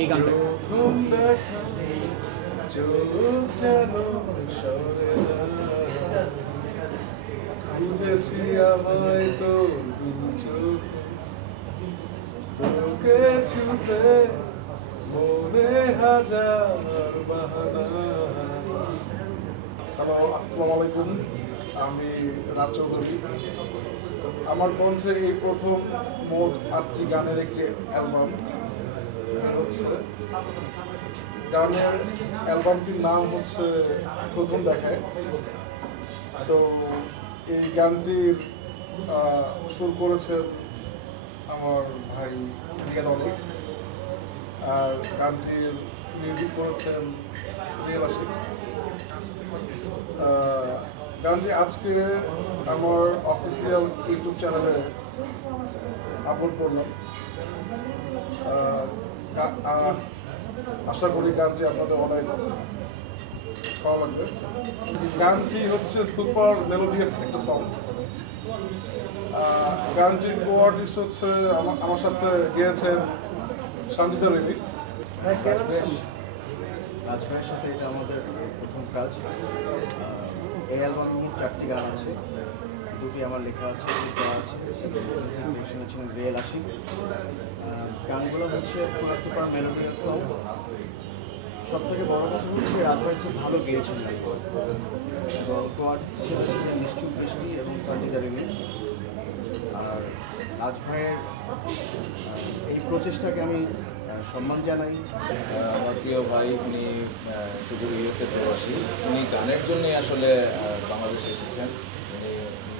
এই গানটা প্রথম দেখা চোখ যেন সরে না, খুঁজেছি আমায় তোর দু চোখ, তোকে ছুতে মনে হাজার বাহানা। হ্যালো, আসসালামু আলাইকুম। আমি রাজ চৌধুরী। আমার কণ্ঠে এই প্রথম মোট 8টি গানের একটি অ্যালবাম হচ্ছে। গানের অ্যালবামটির নাম হচ্ছে প্রথম দেখায়। তো এই গানটির সুর করেছেন আমার ভাই রিয়াদ অনেক, আর গানটির মিউজিক করেছেন রিয়েল আশিক। গানটি আজকে আমার অফিসিয়াল ইউটিউব চ্যানেলে আপলোড করলাম। আশা করি গানটি আপনাদের অনেক ভালো লাগবে। গানটি হচ্ছে সুপার মেলোডিয়াস একটা সং। গানটির কো আর্টিস্ট হচ্ছে আমার সাথে গেয়েছেন সঞ্জিতা রিমি। রাজভাইয়ের সাথে এটা আমাদের প্রথম কাজ। এই অ্যালবামে মোট 4টি গান আছে, 2টি আমার লেখা আছে, 2টি আছে ডিরেকশন ছিলেন রিয়েল আশিক। গানগুলো হচ্ছে পুরো সুপার মেলোডিয়াস সং। সব থেকে বড় কথা হচ্ছে রাজভাই খুব ভালো গেয়েছেন, এবং কো আর্টিস্ট হিসেবে ছিলেন নিশ্চুপ বৃষ্টি এবং সঞ্জিতা রিমি। আর রাজভাইয়ের এই প্রচেষ্টাকে আমি সম্মান জানাই। আমার প্রিয় ভাই, উনি শুধু ইউএসএ প্রবাসী, উনি গানের জন্যই আসলে বাংলাদেশে এসেছেন। উনি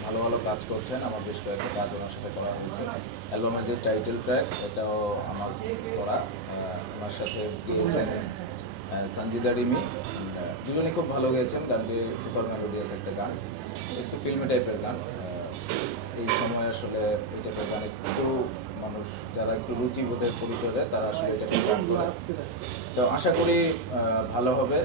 ভালো ভালো কাজ করছেন, আমার বেশ কয়েকটা কাজ ওনার সাথে করা হয়েছে। অ্যালবামের যে টাইটেল ট্র্যাক, এটাও আমার করা। ওনার সাথে গিয়েছেন সঞ্জিদা রিমি। দুজনেই খুব ভালো গেয়েছেন। গানটি সুপার মেলোডিয়াস একটা গান, একটু ফিল্মি টাইপের গান। এই সময় আসলে এই টাইপের গান একটু মানুষ যারা একটু রুচিবোধের পরিচয় দেয়, তারা আসলে এটা গান করে। তো আশা করি ভালো হবে।